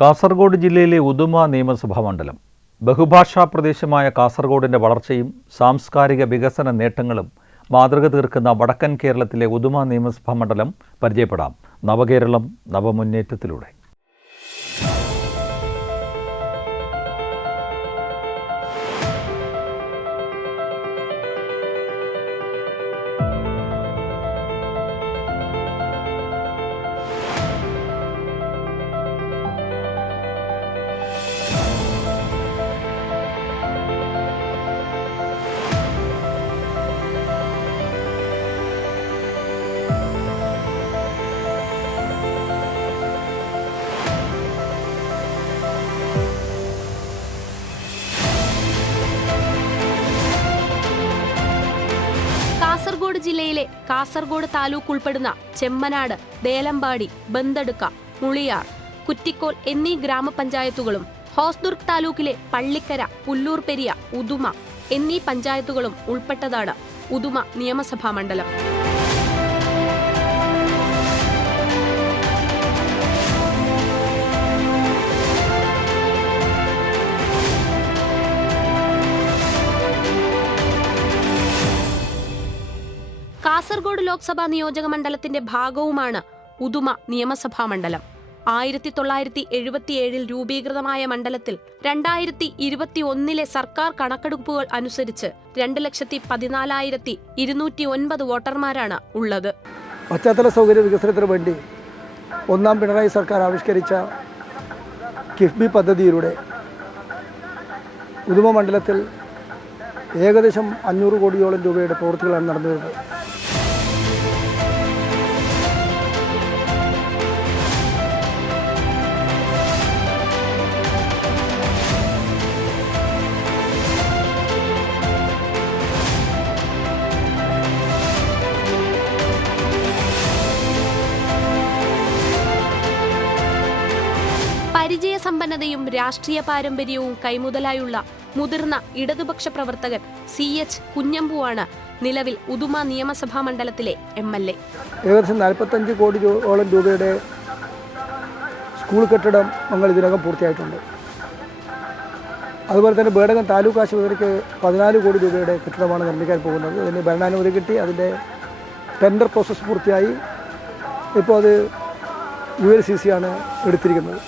കാസർഗോഡ് ജില്ലയിലെ ഉദുമ നിയമസഭാ മണ്ഡലം. ബഹുഭാഷാ പ്രദേശമായ കാസർഗോഡിൻ്റെ വളർച്ചയും സാംസ്കാരിക വികസന നേട്ടങ്ങളും മാതൃക തീർക്കുന്ന വടക്കൻ കേരളത്തിലെ ഉദുമ നിയമസഭാ മണ്ഡലം പരിചയപ്പെടാം. നവകേരളം നവമുന്നേറ്റത്തിലൂടെ. കാസർഗോഡ് ജില്ലയിലെ കാസർഗോഡ് താലൂക്ക് ഉൾപ്പെടുന്ന ചെമ്മനാട്, ദേലമ്പാടി, ബന്തടുക്ക, മുളിയാർ, കുറ്റിക്കോൽ എന്നീ ഗ്രാമപഞ്ചായത്തുകളും ഹോസ്ദുർഗ് താലൂക്കിലെ പള്ളിക്കര, പുല്ലൂർ പെരിയ, ഉദുമ എന്നീ പഞ്ചായത്തുകളും ഉൾപ്പെട്ടതാണ് ഉദുമ നിയമസഭാ മണ്ഡലം. കാസർഗോഡ് ലോക്സഭാ നിയോജക മണ്ഡലത്തിന്റെ ഭാഗവുമാണ് ഉദുമ നിയമസഭാ മണ്ഡലം. 1977 രൂപീകൃതമായ മണ്ഡലത്തിൽ 2021 സർക്കാർ കണക്കെടുപ്പുകൾ അനുസരിച്ച് 2,14,209 വോട്ടർമാരാണ് ഉള്ളത്. പശ്ചാത്തല സൗകര്യ വികസനത്തിന് വേണ്ടി ഒന്നാം പിണറായി സർക്കാർ ആവിഷ്കരിച്ച കിഫ്ബി പദ്ധതിയിലൂടെ ഉദുമ മണ്ഡലത്തിൽ ഏകദേശം 500 കോടിയോളം രൂപയുടെ പ്രവൃത്തികളാണ് നടന്നു വരുന്നത്. പരിചയസമ്പന്നതയും രാഷ്ട്രീയ പാരമ്പര്യവും കൈമുതലായുള്ള മുതിർന്ന ഇടതുപക്ഷ പ്രവർത്തകൻ CH കുഞ്ഞമ്പുവാണ് നിലവിൽ ഉദുമ നിയമസഭാ മണ്ഡലത്തിലെ MLA. ഏകദേശം 45 കോടിയോളം രൂപയുടെ സ്കൂൾ കെട്ടിടങ്ങൾ ഇതിനകം പൂർത്തിയായിട്ടുണ്ട്. അതുപോലെ തന്നെ ബേഡകം താലൂക്ക് ആശുപത്രിക്ക് 14 കോടി രൂപയുടെ കെട്ടിടമാണ് നിർമ്മിക്കാൻ പോകുന്നത്. അതിന് ഭരണാനുമതി കിട്ടി, അതിൻ്റെ ടെൻഡർ പ്രോസസ്സ് പൂർത്തിയായി. ഇപ്പോൾ അത് ULCC ആണ് എടുത്തിരിക്കുന്നത്.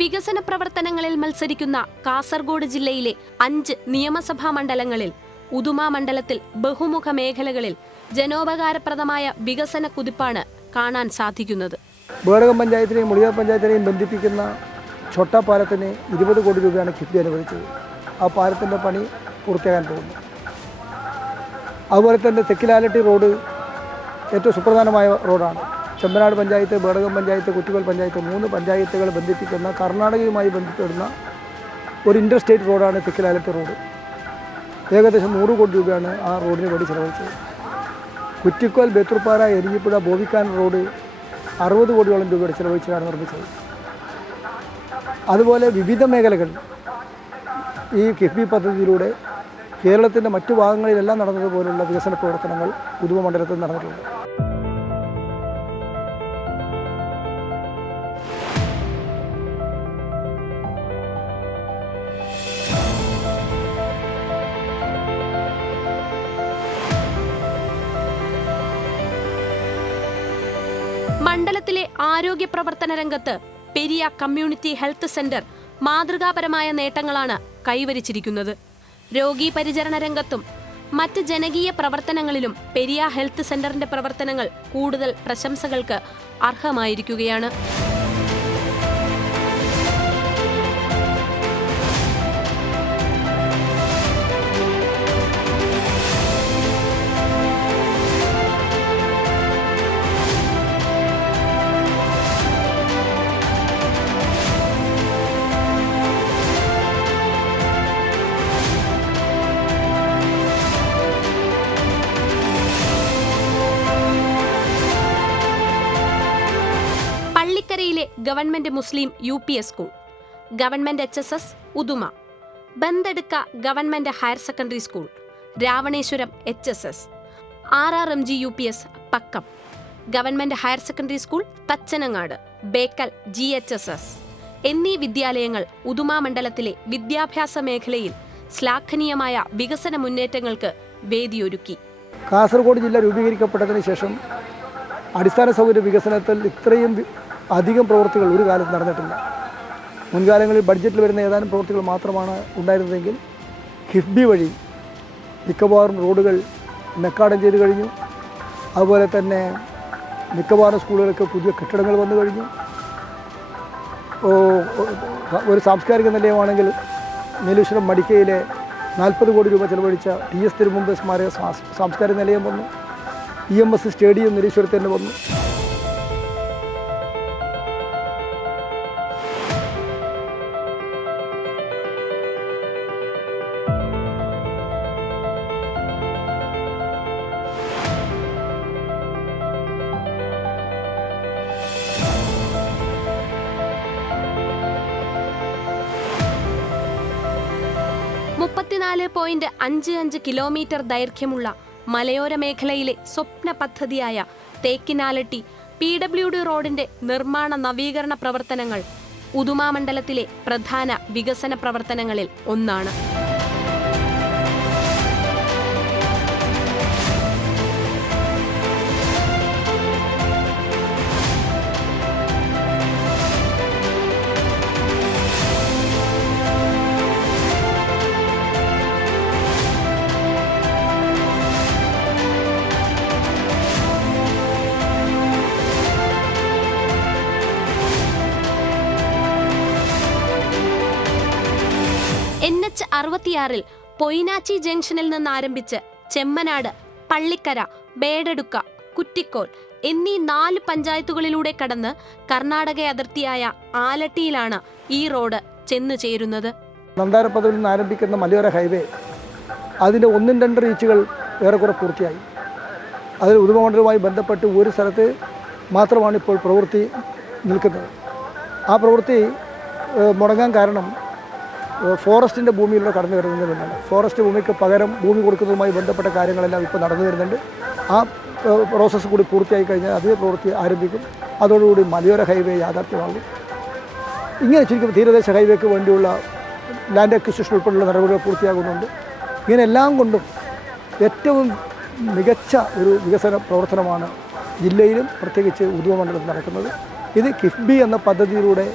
വികസന പ്രവർത്തനങ്ങളിൽ മത്സരിക്കുന്ന കാസർഗോഡ് ജില്ലയിലെ 5 നിയമസഭാ മണ്ഡലങ്ങളിൽ ഉദുമ മണ്ഡലത്തിൽ ബഹുമുഖ മേഖലകളിൽ ജനോപകാരപ്രദമായ വികസന കുതിപ്പാണ് കാണാൻ സാധിക്കുന്നത്. ബേഡകം പഞ്ചായത്തിനെയും മുളിയാർ പഞ്ചായത്തിനെയും ബന്ധിപ്പിക്കുന്ന ഛോട്ടാ പാലത്തിന് 20 കോടി രൂപയാണ് കിഫ്ബി അനുവദിച്ചത്. ആ പാലത്തിൻ്റെ പണി പൂർത്തിയാകാൻ പോകുന്നു. അതുപോലെ തന്നെ തെക്കിലാലട്ടി റോഡ് ഏറ്റവും സുപ്രധാനമായ റോഡാണ്. ചെമ്മനാട് പഞ്ചായത്ത്, ബേഡകം പഞ്ചായത്ത്, കുറ്റിക്കോൽ പഞ്ചായത്ത് 3 പഞ്ചായത്തുകൾ ബന്ധിപ്പിക്കുന്ന കർണാടകയുമായി ബന്ധപ്പെടുന്ന ഒരു ഇൻ്റർ സ്റ്റേറ്റ് റോഡാണ് തെക്കിലാലട്ടി റോഡ്. ഏകദേശം 100 കോടി രൂപയാണ് ആ റോഡിന് വേണ്ടി ചെലവഴിച്ചത്. കുറ്റിക്കോൽ, ബേത്തൂർപ്പാറ, എരിഞ്ഞിപ്പുഴ, ബോവിക്കാൻ റോഡ് 60 കോടിയോളം രൂപയുടെ ചെലവഴിച്ചാണ് നിർമ്മിച്ചത്. അതുപോലെ വിവിധ മേഖലകൾ ഈ കിഫ്ബി പദ്ധതിയിലൂടെ കേരളത്തിൻ്റെ മറ്റു ഭാഗങ്ങളിലെല്ലാം നടന്നതുപോലുള്ള വികസന പ്രവർത്തനങ്ങൾ ഉദുമ മണ്ഡലത്തിൽ നടന്നിട്ടുണ്ട്. മണ്ഡലത്തിലെ ആരോഗ്യ പ്രവർത്തന രംഗത്ത് പെരിയ കമ്മ്യൂണിറ്റി ഹെൽത്ത് സെന്റർ മാതൃകാപരമായ നേട്ടങ്ങളാണ് കൈവരിച്ചിരിക്കുന്നത്. രോഗീ പരിചരണ രംഗത്തും മറ്റ് ജനകീയ പ്രവർത്തനങ്ങളിലും പെരിയ ഹെൽത്ത് സെന്ററിന്റെ പ്രവർത്തനങ്ങൾ കൂടുതൽ പ്രശംസകൾക്ക് അർഹമായിരിക്കുകയാണ്. Government Muslim UPS school, government HSS Uduma, Bandaduka government higher secondary school, Ravaneswaram HSS, RRMG UPS Pakkam, government higher secondary school Thachangad, Bekal GHSS എന്നീ വിദ്യാലയങ്ങൾ ഉദുമ മണ്ഡലത്തിലെ വിദ്യാഭ്യാസ മേഖലയിൽ ശ്ലാഘനീയമായ വികസന മുന്നേറ്റങ്ങൾക്ക് വേദിയൊരുക്കി. കാസർഗോഡ് ജില്ല രൂപീകരിക്കപ്പെട്ടതിന് ശേഷം അടിസ്ഥാന സൗകര്യ വികസനത്തിൽ ഇത്രയും അധികം പ്രവൃത്തികൾ ഒരു കാലത്ത് നടന്നിട്ടില്ല. മുൻകാലങ്ങളിൽ ബഡ്ജറ്റിൽ വരുന്ന ഏതാനും പ്രവൃത്തികൾ മാത്രമാണ് ഉണ്ടായിരുന്നതെങ്കിൽ കിഫ്ബി വഴി മിക്കവാറും റോഡുകൾ മെക്കാഡം ചെയ്ത് കഴിഞ്ഞു. അതുപോലെ തന്നെ മിക്കവാറും സ്കൂളുകൾക്ക് പുതിയ കെട്ടിടങ്ങൾ വന്നു കഴിഞ്ഞു. ഒരു സാംസ്കാരിക നിലയമാണെങ്കിൽ നീലേശ്വരം മടിക്കയിലെ 40 കോടി രൂപ ചെലവഴിച്ച TS തിരുമുമ്പ് സ്മാരക സാംസ്കാരിക നിലയം വന്നു. EMS സ്റ്റേഡിയം നീലേശ്വരത്ത് തന്നെ വന്നു. .55 കിലോമീറ്റർ ദൈർഘ്യമുള്ള മലയോര മേഖലയിലെ സ്വപ്ന പദ്ധതിയായ തേക്കിനാലട്ടി PWD റോഡിന്റെ നിർമ്മാണ നവീകരണ പ്രവർത്തനങ്ങൾ ഉദുമ മണ്ഡലത്തിലെ പ്രധാന വികസന പ്രവർത്തനങ്ങളിൽ ഒന്നാണ്. NH 66 പൊയിനാച്ചി ജംഗ്ഷനിൽ നിന്ന് ആരംഭിച്ച് ചെമ്മനാട്, പള്ളിക്കര, ബേഡെടുക്ക, കുറ്റിക്കോൽ എന്നീ 4 പഞ്ചായത്തുകളിലൂടെ കടന്ന് കർണാടക അതിർത്തിയായ ആലട്ടിയിലാണ് ഈ റോഡ് ചെന്നു ചേരുന്നത്. നന്ദാരപ്പതിൽ നിന്ന് ആരംഭിക്കുന്ന മലയോര ഹൈവേ അതിൻ്റെ 1-2 റീച്ചുകൾ ഏറെക്കുറെ പൂർത്തിയായി. അതിൽ ഉദുമ മണ്ഡലവുമായി ബന്ധപ്പെട്ട് ഒരു സ്ഥലത്ത് മാത്രമാണ് ഇപ്പോൾ പ്രവൃത്തി നിൽക്കുന്നത്. ആ പ്രവൃത്തി മുടങ്ങാൻ കാരണം ഫോറസ്റ്റിൻ്റെ ഭൂമിയിലൂടെ കടന്നു വരുന്നത് തന്നെയാണ്. ഫോറസ്റ്റ് ഭൂമിക്ക് പകരം ഭൂമി കൊടുക്കുന്നതുമായി ബന്ധപ്പെട്ട കാര്യങ്ങളെല്ലാം ഇപ്പോൾ നടന്നു വരുന്നുണ്ട്. ആ പ്രോസസ്സ് കൂടി പൂർത്തിയായി കഴിഞ്ഞാൽ അതേ പ്രവൃത്തി ആരംഭിക്കും. അതോടുകൂടി മലയോര ഹൈവേ യാഥാർത്ഥ്യമാകും. ഇങ്ങനെ ചുരുക്കം തീരദേശ ഹൈവേക്ക് വേണ്ടിയുള്ള ലാൻഡ് അക്വിസിഷൻ ഉൾപ്പെടെയുള്ള നടപടികൾ പൂർത്തിയാകുന്നുണ്ട്. ഇങ്ങനെ എല്ലാം കൊണ്ടും ഏറ്റവും മികച്ച ഒരു വികസന പ്രവർത്തനമാണ് ജില്ലയിലും പ്രത്യേകിച്ച് ഉദുമ മണ്ഡലത്തിൽ നടക്കുന്നത്. ഇത് കിഫ്ബി എന്ന പദ്ധതിയിലൂടെ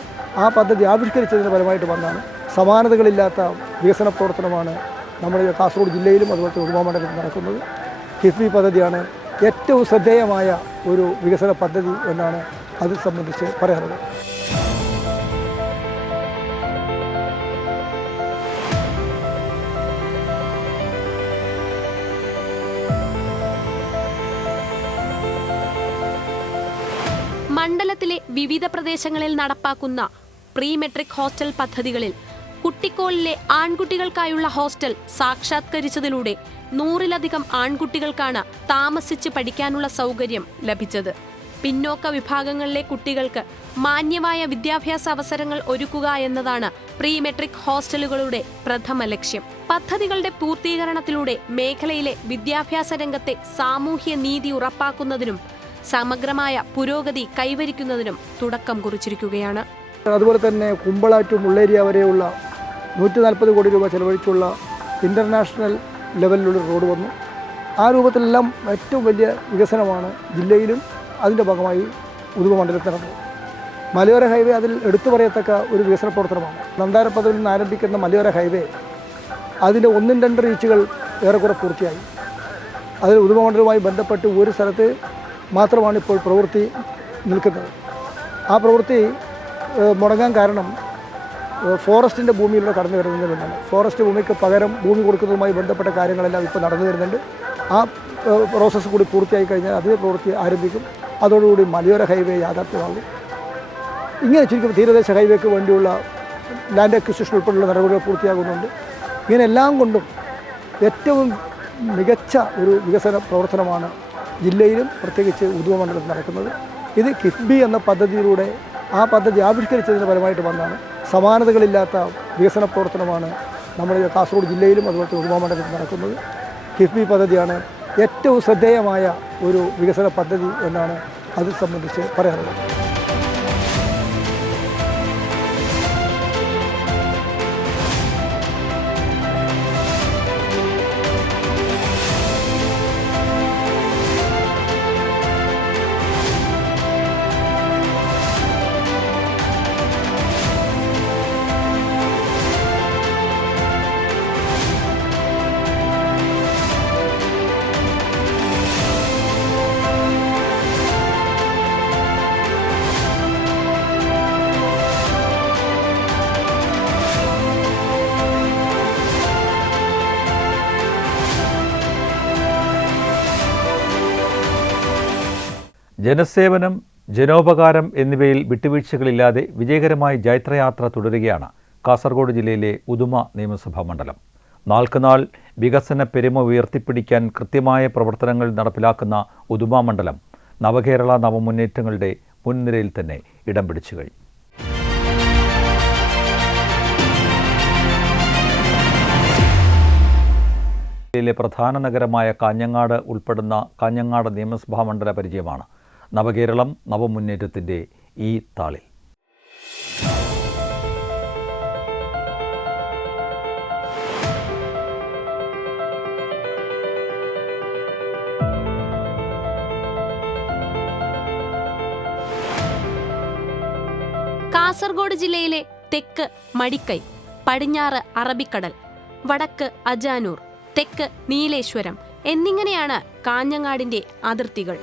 ആ പദ്ധതി ആവിഷ്കരിച്ചതിന് ഫലമായിട്ട് വന്നാണ്. സമാനതകളില്ലാത്ത വികസന പ്രവർത്തനമാണ് നമ്മുടെ കാസർഗോഡ് ജില്ലയിലും അതുപോലത്തെ ഉദുമ മണ്ഡലത്തിൽ നടക്കുന്നത്. കിഫ്ബി പദ്ധതിയാണ് ഏറ്റവും ശ്രദ്ധേയമായ ഒരു വികസന പദ്ധതി എന്നാണ് അത് സംബന്ധിച്ച് പറയാനുള്ളത്. മണ്ഡലത്തിലെ വിവിധ പ്രദേശങ്ങളിൽ നടപ്പാക്കുന്ന പ്രീ മെട്രിക് ഹോസ്റ്റൽ പദ്ധതികളിൽ കുട്ടിക്കോളിലെ ആൺകുട്ടികൾക്കായുള്ള ഹോസ്റ്റൽ സാക്ഷാത്കരിച്ചതിലൂടെ 100-ലധികം ആൺകുട്ടികൾക്കാണ് താമസിച്ച് പഠിക്കാനുള്ള സൗകര്യം ലഭിച്ചത്. പിന്നോക്ക വിഭാഗങ്ങളിലെ കുട്ടികൾക്ക് മാന്യമായ വിദ്യാഭ്യാസ അവസരങ്ങൾ ഒരുക്കുക എന്നതാണ് പ്രീ മെട്രിക് ഹോസ്റ്റലുകളുടെ പ്രഥമ ലക്ഷ്യം. പദ്ധതികളുടെ പൂർത്തീകരണത്തിലൂടെ മേഖലയിലെ വിദ്യാഭ്യാസ രംഗത്തെ സാമൂഹ്യ നീതി ഉറപ്പാക്കുന്നതിനും സമഗ്രമായ പുരോഗതി കൈവരിക്കുന്നതിനും തുടക്കം കുറിച്ചിരിക്കുകയാണ്. അതുപോലെ തന്നെ കുമ്പള ടു മുള്ളേരിയ വരെയുള്ള 140 കോടി രൂപ ചെലവഴിച്ചുള്ള ഇൻ്റർനാഷണൽ ലെവലിലുള്ള റോഡ് വന്നു. ആ രൂപത്തിലെല്ലാം ഏറ്റവും വലിയ വികസനമാണ് ജില്ലയിലും അതിൻ്റെ ഭാഗമായി ഉദുമ മണ്ഡലത്തിൽ നടന്നത്. മലയോര ഹൈവേ അതിൽ എടുത്തു പറയത്തക്ക ഒരു വികസന പ്രവർത്തനമാണ്. നന്ദാരപ്പതിൽ നിന്ന് ആരംഭിക്കുന്ന മലയോര ഹൈവേ അതിൻ്റെ 1-2 റീച്ചുകൾ ഏറെക്കുറെ പൂർത്തിയായി. അതിൽ ഉദുമ മണ്ഡലവുമായി ബന്ധപ്പെട്ട് ഒരു സ്ഥലത്ത് മാത്രമാണ് ഇപ്പോൾ പ്രവൃത്തി നിൽക്കുന്നത്. ആ പ്രവൃത്തി മുടങ്ങാൻ കാരണം ഫോറസ്റ്റിൻ്റെ ഭൂമിയിലൂടെ കടന്നു വരുന്നത് തന്നെയാണ്. ഫോറസ്റ്റ് ഭൂമിക്ക് പകരം ഭൂമി കൊടുക്കുന്നതുമായി ബന്ധപ്പെട്ട കാര്യങ്ങളെല്ലാം ഇപ്പോൾ നടന്നു വരുന്നുണ്ട്. ആ പ്രോസസ്സ് കൂടി പൂർത്തിയായി കഴിഞ്ഞാൽ അതേ പ്രവൃത്തി ആരംഭിക്കും. അതോടുകൂടി മലയോര ഹൈവേ യാഥാർത്ഥ്യമാകും. ഇങ്ങനെ ചുരുക്കം തീരദേശ ഹൈവേക്ക് വേണ്ടിയുള്ള ലാൻഡ് അക്വിസിഷൻ ഉൾപ്പെടെയുള്ള നടപടികൾ പൂർത്തിയാകുന്നുണ്ട്. ഇങ്ങനെ എല്ലാം കൊണ്ടും ഏറ്റവും മികച്ച ഒരു വികസന പ്രവർത്തനമാണ് ജില്ലയിലും പ്രത്യേകിച്ച് ഉദുമ മണ്ഡലത്തിൽ നടക്കുന്നത്. ഇത് കിഫ്ബി എന്ന പദ്ധതിയിലൂടെ ആ പദ്ധതി ആവിഷ്കരിച്ചതിന് പരമായിട്ട് വന്നാണ്. സമാനതകളില്ലാത്ത വികസന പ്രവർത്തനമാണ് നമ്മുടെ കാസർഗോഡ് ജില്ലയിലും അതുപോലെ ഉദുമ മണ്ഡലത്തിൽ നടക്കുന്നത്. കിഫ്ബി പദ്ധതിയാണ് ഏറ്റവും ശ്രദ്ധേയമായ ഒരു വികസന പദ്ധതി എന്നാണ് അത് സംബന്ധിച്ച് പറയാനുള്ളത്. ജനസേവനം, ജനോപകാരം എന്നിവയിൽ വിട്ടുവീഴ്ചകളില്ലാതെ വിജയകരമായി ജൈത്രയാത്ര തുടരുകയാണ് കാസർഗോഡ് ജില്ലയിലെ ഉദുമ നിയമസഭാ മണ്ഡലം. നാൾക്കുനാൾ വികസന പെരുമ ഉയർത്തിപ്പിടിക്കാൻ കൃത്യമായ പ്രവർത്തനങ്ങൾ നടപ്പിലാക്കുന്ന ഉദുമ മണ്ഡലം നവകേരള നവമുന്നേറ്റങ്ങളുടെ മുൻനിരയിൽ തന്നെ ഇടം പിടിച്ചു കഴിഞ്ഞു. ജില്ലയിലെ പ്രധാന നഗരമായ കാഞ്ഞങ്ങാട് ഉൾപ്പെടുന്ന കാഞ്ഞങ്ങാട് നിയമസഭാ മണ്ഡല പരിചയമാണ് നവകേരളം നവമുന്നേറ്റത്തിൻ്റെ ഈ താളിൽ. കാസർഗോഡ് ജില്ലയിലെ തെക്ക് മടിക്കൈ, പടിഞ്ഞാറ് അറബിക്കടൽ, വടക്ക് അജാനൂർ, തെക്ക് നീലേശ്വരം എന്നിങ്ങനെയാണ് കാഞ്ഞങ്ങാടിന്റെ അതിർത്തികൾ.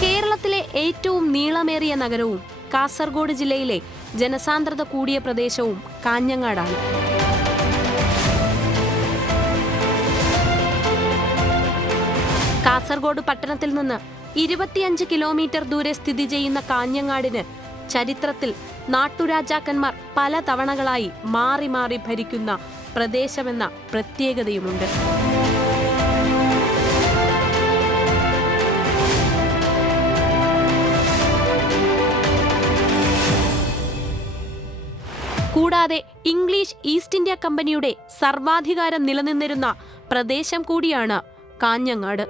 കേരളത്തിലെ ഏറ്റവും നീളമേറിയ നഗരവും കാസർഗോഡ് ജില്ലയിലെ ജനസാന്ദ്രത കൂടിയ പ്രദേശവും കാഞ്ഞങ്ങാടാണ്. കാസർഗോഡ് പട്ടണത്തിൽ നിന്ന് 25 കിലോമീറ്റർ ദൂരെ സ്ഥിതി ചെയ്യുന്ന കാഞ്ഞങ്ങാടിന് ചരിത്രത്തിൽ നാട്ടുരാജാക്കന്മാർ പല തവണകളായി മാറി മാറി ഭരിക്കുന്ന പ്രദേശമെന്ന പ്രത്യേകതയുമുണ്ട്. കൂടാതെ ഇംഗ്ലീഷ് ഈസ്റ്റ് ഇന്ത്യ കമ്പനിയുടെ സർവാധികാരം നിലനിന്നിരുന്ന പ്രദേശം കൂടിയാണ് കാഞ്ഞങ്ങാട്.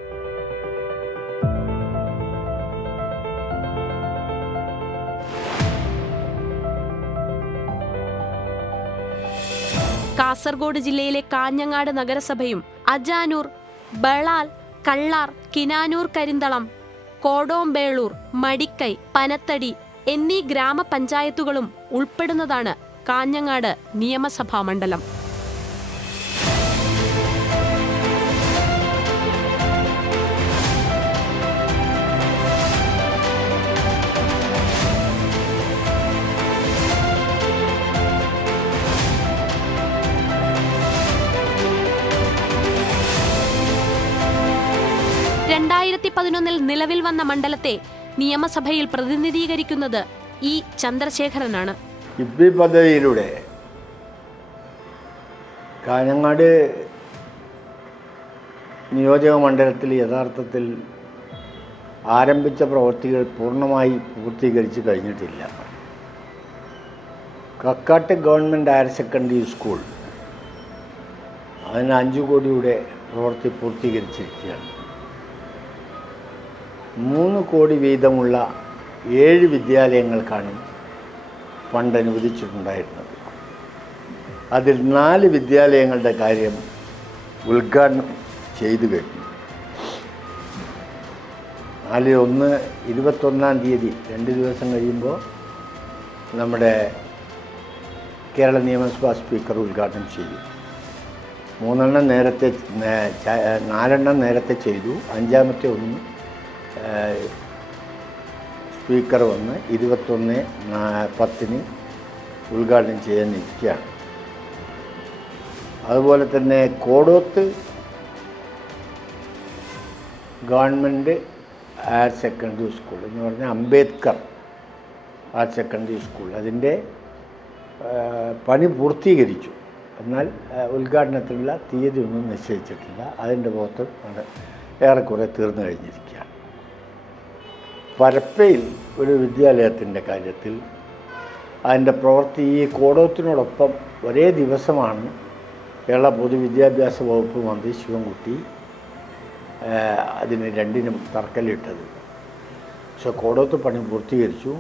കാസർഗോഡ് ജില്ലയിലെ കാഞ്ഞങ്ങാട് നഗരസഭയും അജാനൂർ, ബളാൽ, കള്ളാർ, കിനാനൂർ കരിന്തളം, കോടോംബേളൂർ, മടിക്കൈ, പനത്തടി എന്നീ ഗ്രാമപഞ്ചായത്തുകളും ഉൾപ്പെടുന്നതാണ് കാഞ്ഞങ്ങാട് നിയമസഭാ മണ്ഡലം. നിലവിൽ വന്ന മണ്ഡലത്തെ നിയമസഭയിൽ പ്രതിനിധീകരിക്കുന്നത് ഇ ചന്ദ്രശേഖരനാണ്. കിഫ്ബി പദ്ധതിയിലൂടെ കാഞ്ഞങ്ങാട് നിയോജക മണ്ഡലത്തിൽ യഥാർത്ഥത്തിൽ ആരംഭിച്ച പ്രവൃത്തികൾ പൂർണ്ണമായി പൂർത്തീകരിച്ച് കഴിഞ്ഞിട്ടില്ല. Kakkat government higher secondary school അതിന് 5 കോടിയുടെ പ്രവൃത്തി പൂർത്തീകരിച്ചിരിക്കുകയാണ്. 3 കോടി വീതമുള്ള 7 വിദ്യാലയങ്ങൾക്കാണ് ഫണ്ട് അനുവദിച്ചിട്ടുണ്ടായിരുന്നത്. അതിൽ 4 വിദ്യാലയങ്ങളുടെ കാര്യം ഉദ്ഘാടനം ചെയ്തു കഴിഞ്ഞു. അതിൽ ഒന്ന് 21-ാം തീയതി 2 ദിവസം കഴിയുമ്പോൾ നമ്മുടെ കേരള നിയമസഭാ സ്പീക്കർ ഉദ്ഘാടനം ചെയ്തു. 4 നേരത്തെ ചെയ്തു. 5-ാമത്തെ ഒന്ന് സ്പീക്കർ വന്ന് 21/10 ഉദ്ഘാടനം ചെയ്യാനിരിക്കുകയാണ്. അതുപോലെ തന്നെ Kodoth government higher secondary school എന്ന് പറഞ്ഞാൽ അംബേദ്കർ ഹയർ സെക്കൻഡറി സ്കൂൾ അതിൻ്റെ പണി പൂർത്തീകരിച്ചു. എന്നാൽ ഉദ്ഘാടനത്തിനുള്ള തീയതി ഒന്നും നിശ്ചയിച്ചിട്ടില്ല. അതിൻ്റെ പുറത്ത് ഏറെക്കുറെ തീർന്നു കഴിഞ്ഞിരിക്കുകയാണ്. പരപ്പയിൽ ഒരു വിദ്യാലയത്തിൻ്റെ കാര്യത്തിൽ അതിൻ്റെ പ്രവൃത്തി ഈ കോടോത്തിനോടൊപ്പം ഒരേ ദിവസമാണ് കേരള പൊതുവിദ്യാഭ്യാസ വകുപ്പ് മന്ത്രി ശിവൻകുട്ടി അതിന് രണ്ടിനും തറക്കല്ലിട്ടത്. പക്ഷെ കോടോത്ത് പണി പൂർത്തീകരിച്ചു.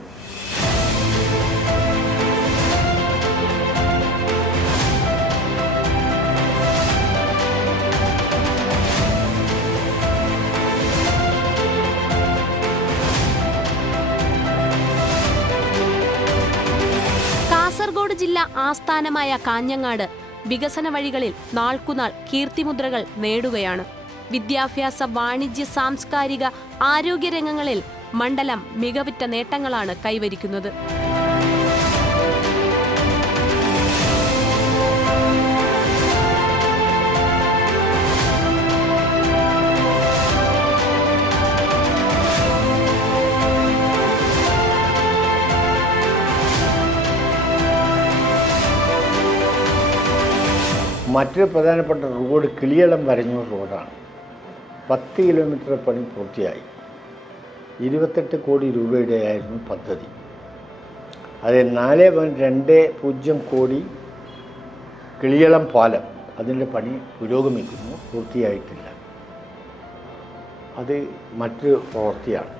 കാസർഗോഡ് ജില്ല ആസ്ഥാനമായ കാഞ്ഞങ്ങാട് വികസന വഴികളിൽ നാൾക്കുനാൾ കീർത്തിമുദ്രകൾ നേടുകയാണ്. വിദ്യാഭ്യാസ, വാണിജ്യ, സാംസ്കാരിക, ആരോഗ്യ രംഗങ്ങളിൽ മണ്ഡലം മികവുറ്റ നേട്ടങ്ങളാണ് കൈവരിക്കുന്നത്. മറ്റൊരു പ്രധാനപ്പെട്ട റോഡ് കിളിയളം വരഞ്ഞൂർ റോഡാണ്. 10 കിലോമീറ്റർ പണി പൂർത്തിയായി. 28 കോടി രൂപയുടെയായിരുന്നു പദ്ധതി. അത് 4.20 കോടി കിളിയളം പാലം, അതിൻ്റെ പണി പുരോഗമിക്കുന്നു, പൂർത്തിയായിട്ടില്ല. അത് മറ്റൊരു പ്രവൃത്തിയാണ്.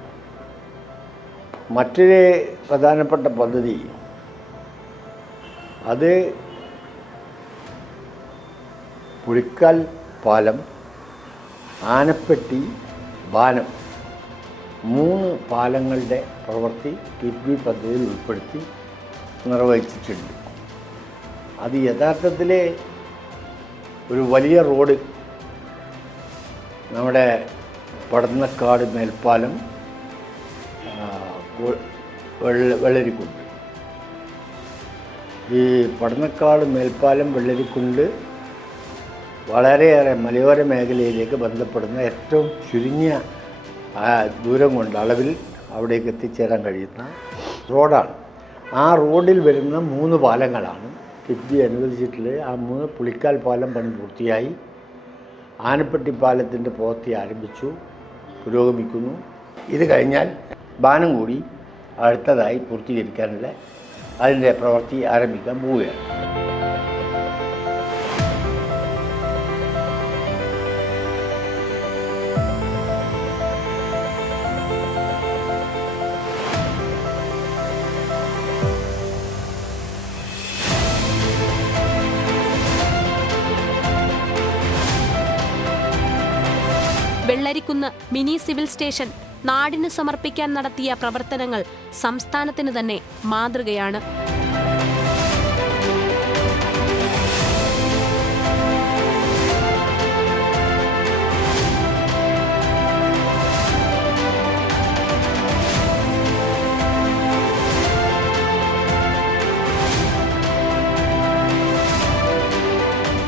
മറ്റൊരു പ്രധാനപ്പെട്ട പദ്ധതി അത് പുളിക്കാൽ പാലം, ആനപ്പെട്ടി, ബാനം, 3 പാലങ്ങളുടെ പ്രവൃത്തി കിഫ്ബി പദ്ധതിയിൽ ഉൾപ്പെടുത്തി നിർവഹിച്ചിട്ടുണ്ട്. അത് യഥാർത്ഥത്തിൽ ഒരു വലിയ റോഡ്, നമ്മുടെ പടന്നക്കാട് മേൽപ്പാലം, വെള്ളരിക്കുണ്ട്. ഈ പടന്നക്കാട് മേൽപ്പാലം, വെള്ളരിക്കുണ്ട് വളരെയേറെ മലയോര മേഖലയിലേക്ക് ബന്ധപ്പെടുന്ന ഏറ്റവും ചുരുങ്ങിയ ദൂരം കൊണ്ട് അളവിൽ അവിടേക്ക് എത്തിച്ചേരാൻ കഴിയുന്ന റോഡാണ്. ആ റോഡിൽ വരുന്ന 3 പാലങ്ങളാണ് കിഫ്ബി അനുവദിച്ചിട്ടുള്ളത്. ആ 3 പുളിക്കാൽ പാലം പണി പൂർത്തിയായി. ആനപ്പെട്ടി പാലത്തിൻ്റെ പ്രവൃത്തി ആരംഭിച്ചു, പുരോഗമിക്കുന്നു. ഇത് കഴിഞ്ഞാൽ ബാനം കൂടി അടുത്തതായി പൂർത്തീകരിക്കാനുള്ള അതിൻ്റെ പ്രവൃത്തി ആരംഭിക്കാൻ പോവുകയാണ്. വെള്ളരിക്കുന്ന് മിനി സിവിൽ സ്റ്റേഷൻ നാടിന് സമർപ്പിക്കാൻ നടത്തിയ പ്രവർത്തനങ്ങൾ സംസ്ഥാനത്തിന് തന്നെ മാതൃകയാണ്.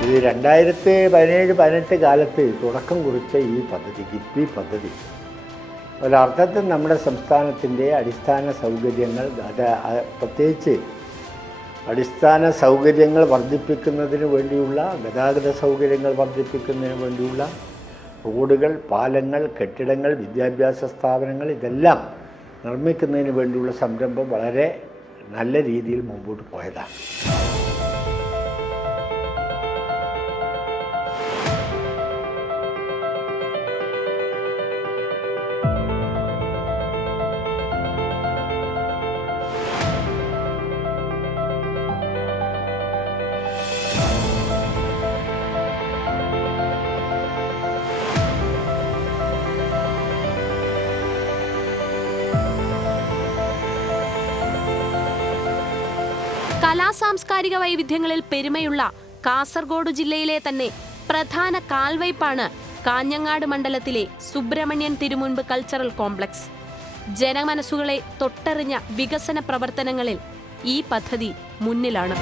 ഇത് 2017-18 കാലത്ത് തുടക്കം കുറിച്ച ഈ പദ്ധതി, കിഫ്ബി പദ്ധതി, ഒരർത്ഥത്തിൽ നമ്മുടെ സംസ്ഥാനത്തിൻ്റെ അടിസ്ഥാന സൗകര്യങ്ങൾ, പ്രത്യേകിച്ച് അടിസ്ഥാന സൗകര്യങ്ങൾ വർദ്ധിപ്പിക്കുന്നതിന് വേണ്ടിയുള്ള, ഗതാഗത സൗകര്യങ്ങൾ വർദ്ധിപ്പിക്കുന്നതിന് വേണ്ടിയുള്ള റോഡുകൾ, പാലങ്ങൾ, കെട്ടിടങ്ങൾ, വിദ്യാഭ്യാസ സ്ഥാപനങ്ങൾ, ഇതെല്ലാം നിർമ്മിക്കുന്നതിന് വേണ്ടിയുള്ള സംരംഭം വളരെ നല്ല രീതിയിൽ മുമ്പോട്ട് പോയതാണ്. കലാസാംസ്കാരിക വൈവിധ്യങ്ങളിൽ പെരുമയുള്ള കാസർഗോഡ് ജില്ലയിലെ തന്നെ പ്രധാന കാൽവയ്പാണ് കാഞ്ഞങ്ങാട് മണ്ഡലത്തിലെ സുബ്രഹ്മണ്യൻ തിരുമുൻപ് കൾച്ചറൽ കോംപ്ലക്സ്. ജനമനസ്സുകളെ തൊട്ടറിഞ്ഞ വികസന പ്രവർത്തനങ്ങളിൽ ഈ പദ്ധതി മുന്നിലാണ്.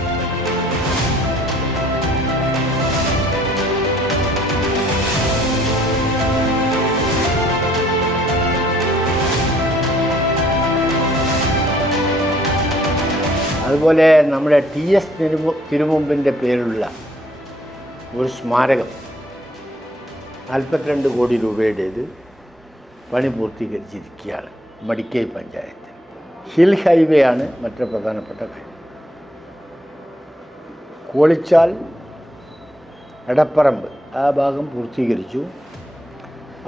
അതുപോലെ നമ്മുടെ TS തിരുമുമ്പിൻ്റെ പേരുള്ള ഒരു സ്മാരകം 42 കോടി രൂപയുടേത് പണി പൂർത്തീകരിച്ചിരിക്കുകയാണ് മടിക്കൈ പഞ്ചായത്ത്. ഹിൽ ഹൈവേ ആണ് മറ്റൊരു പ്രധാനപ്പെട്ട കാര്യം. കോളിച്ചാൽ എടപ്പറമ്പ് ആ ഭാഗം പൂർത്തീകരിച്ചു.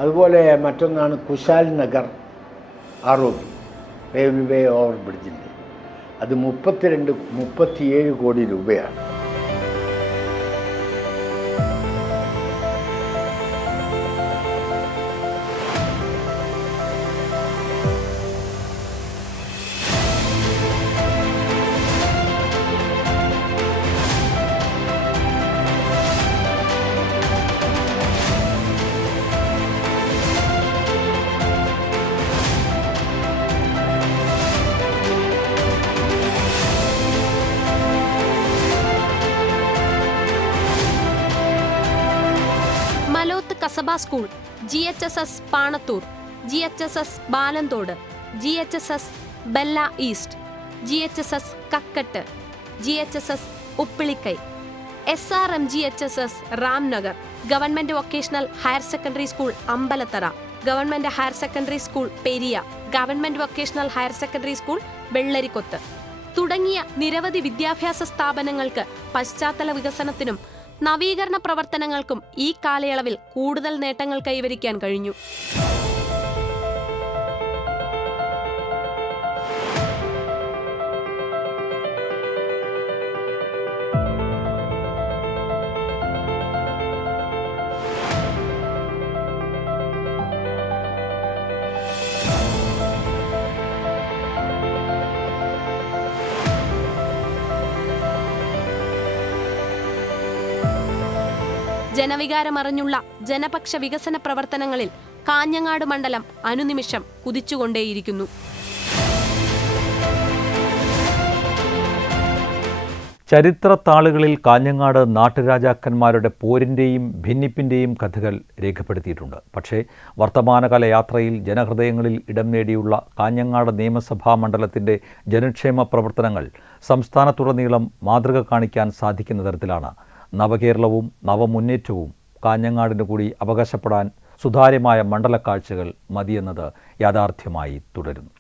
അതുപോലെ മറ്റൊന്നാണ് Kushal Nagar ROB railway over ബ്രിഡ്ജിൻ്റെ, അത് 37 കോടി രൂപയാണ്. Maloth Kasaba school, GHSS Panathur, GHSS Balanthode, GHSS Bella east, GHSS Kakkat, GHSS Uppilikai, SRMGHSS Ramnagar, government vocational higher secondary school Ambalathara, government higher secondary school Periya, government vocational higher secondary school Vellarikkoth തുടങ്ങിയ നിരവധി വിദ്യാഭ്യാസ സ്ഥാപനങ്ങൾക്ക് പശ്ചാത്തല വികസനത്തിനും നവീകരണ പ്രവർത്തനങ്ങൾക്കും ഈ കാലയളവിൽ കൂടുതൽ നേട്ടങ്ങൾ കൈവരിക്കാൻ കഴിഞ്ഞു. ജനവികാരമറിഞ്ഞുള്ള ജനപക്ഷ വികസന പ്രവർത്തനങ്ങളിൽ കാഞ്ഞങ്ങാട് മണ്ഡലം അനുനിമിഷം കുതിച്ചുകൊണ്ടേയിരിക്കുന്നു. ചരിത്രത്താളുകളിൽ കാഞ്ഞങ്ങാട് നാട്ടുരാജാക്കന്മാരുടെ പോരിൻ്റെയും ഭിന്നിപ്പിൻ്റെയും കഥകൾ രേഖപ്പെടുത്തിയിട്ടുണ്ട്. പക്ഷേ വർത്തമാനകാല യാത്രയിൽ ജനഹൃദയങ്ങളിൽ ഇടം നേടിയുള്ള കാഞ്ഞങ്ങാട് നിയമസഭാ മണ്ഡലത്തിൻ്റെ ജനക്ഷേമ പ്രവർത്തനങ്ങൾ സംസ്ഥാനത്തുടനീളം മാതൃക കാണിക്കാൻ സാധിക്കുന്ന തരത്തിലാണ്. നവകേരളവും നവമുന്നേറ്റവും കാഞ്ഞങ്ങാടിന് കൂടി അവകാശപ്പെടാൻ സുതാര്യമായ മണ്ഡലക്കാഴ്ചകൾ മതിയെന്നത് യാഥാർത്ഥ്യമായി തുടരുന്നു.